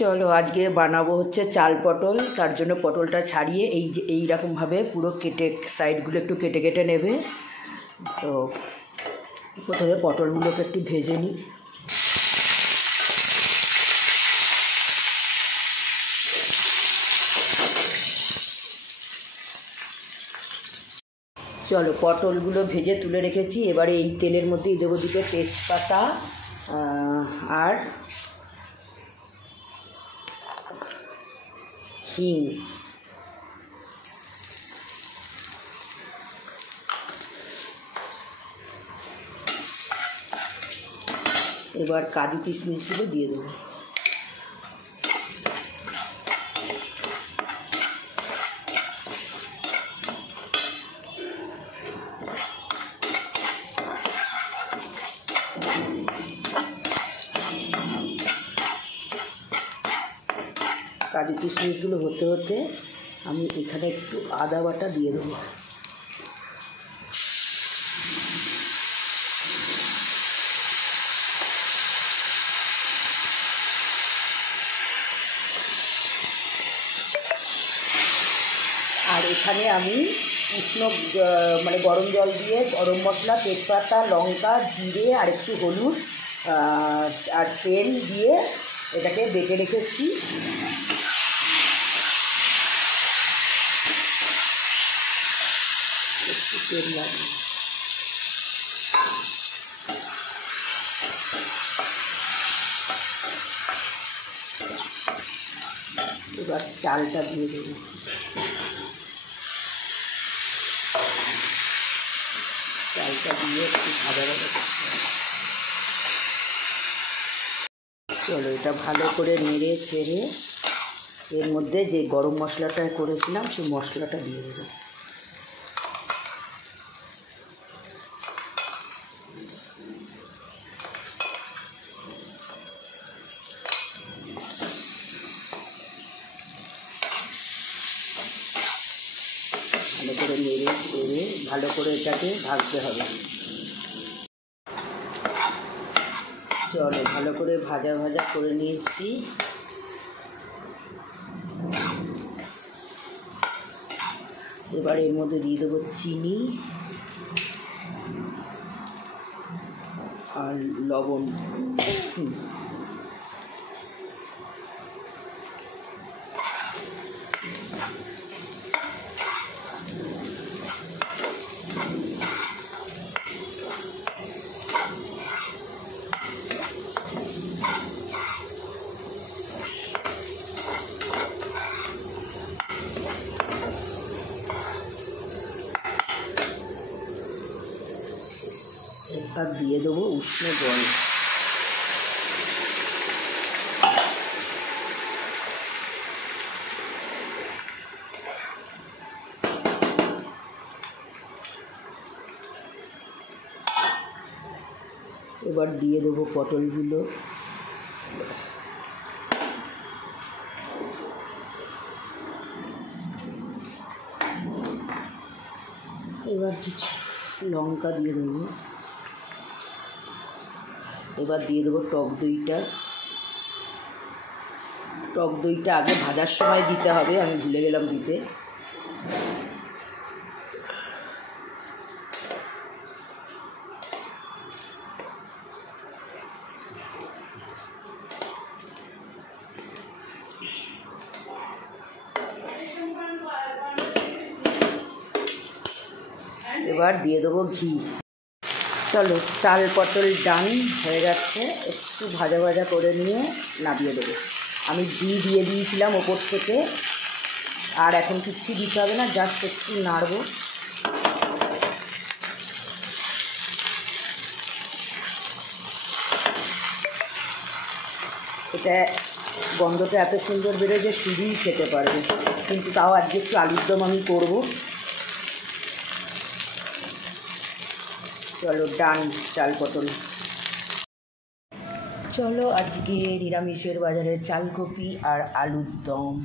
চলো আজকে বানাবো হচ্ছে চাল পটল। তার জন্য পটলটা ছাড়িয়ে এইরকমভাবে পুরো কেটে সাইডগুলো একটু কেটে কেটে নেবে। তো প্রথমে পটলগুলোকে একটু ভেজে নিই। চলো পটলগুলো ভেজে তুলে রেখেছি। এবারে এই তেলের মধ্যেই দেবো দুটো তেজপাতা আর হিং। এবার কাজু কিশমিশগুলো দিয়ে দেবো। কাজু কিশমিশগুলো হতে হতে আমি এখানে একটু আদা বাটা দিয়ে দেবো। আর এখানে আমি উষ্ণ মানে গরম জল দিয়ে গরম মশলা, তেজপাতা, লঙ্কা, জিরে আর একটু হলুদ আর তেল দিয়ে এটাকে বেটে রেখেছি। একটু তেল লাগে। এবার চালটা দিয়ে দেবো। চালটা দিয়ে একটু ভাজা ভাজা করতে হবে। চলো এটা ভালো করে নেড়ে ছেড়ে এর মধ্যে যে গরম মশলাটা করেছিলাম সেই মশলাটা দিয়ে দেবো। ভালো করে নেড়ে চেড়ে ভালো করে এটাকে ভাজতে হবে। চলো ভালো করে ভাজা ভাজা করে নিয়েছি। এবার এর মধ্যে দিয়ে দেবো চিনি আর লবণ। এবার দিয়ে দেবো উষ্ণ জল। এবার দিয়ে দেবো পটলগুলো। এবার কিছু লঙ্কা দিয়ে দেবো। এবার দিয়ে দেবো টক দইটা। টক দইটা আগে ভাজার সময় দিতে হবে, আমি ভুলে গেলাম দিতে। এবার দিয়ে দেবো ঘি। চলো চাল পটল ডান হয়ে যাচ্ছে। একটু ভাজা ভাজা করে নিয়ে নামিয়ে দেবো। আমি ঘি দিয়ে দিয়েছিলাম ওপর থেকে, আর এখন কিচ্ছু দিতে হবে না, জাস্ট একটু নাড়বো। এটা গন্ধটা এত সুন্দর বেরোয় যে শুধুই খেতে পারবে, কিন্তু তাও আজকে একটু আলুর দম আমি করবো। চলো ডান চাল পটল। চলো আজকে নিরামিষের বাজারে চালকপি আর আলুর দম।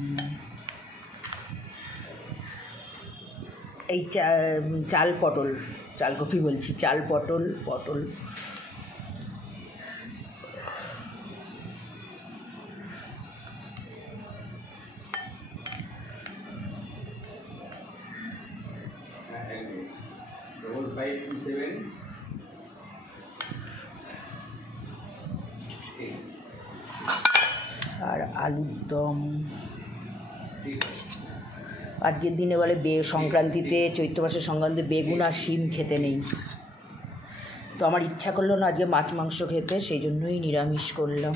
এই চাল পটল, চালকপি বলছি, চাল পটল। আর আলুর দম। আজকের দিনে বলে সংক্রান্তিতে, চৈত্র মাসের সংক্রান্তিতে বেগুন আর শিম খেতে নেই। তো আমার ইচ্ছা করলো না আজকে মাছ মাংস খেতে, সেই জন্যই নিরামিষ করলাম।